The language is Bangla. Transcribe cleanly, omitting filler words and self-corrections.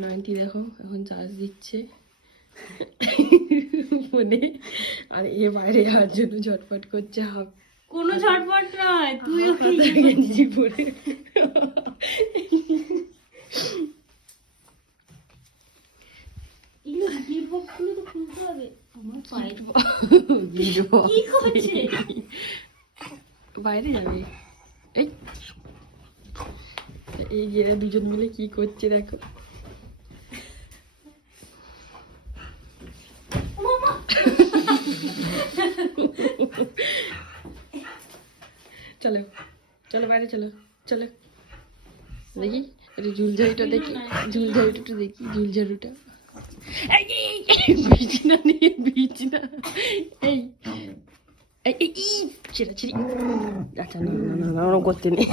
নয়নটি দেখো এখন চার্জ দিচ্ছে ফোনে, আর এ বাইরে যাওয়ার জন্য ঝটপট করছে। হাফ কোনো ঝটপট নয়, তুই গেঞ্জি পরে বাইরে যাবে। এই যে দুজন মিলে কি করছে দেখো। চলো চলো বাইরে চলো চলো, দেখি ঝুলঝাড়ুটা দেখি, ঝুলঝাড়ুটা দেখি, ঝুলঝাড়ুটা বিছনা নিয়ে বিছনা এই ছেড়ে ছেড়ে, আচ্ছা না করতে নেই।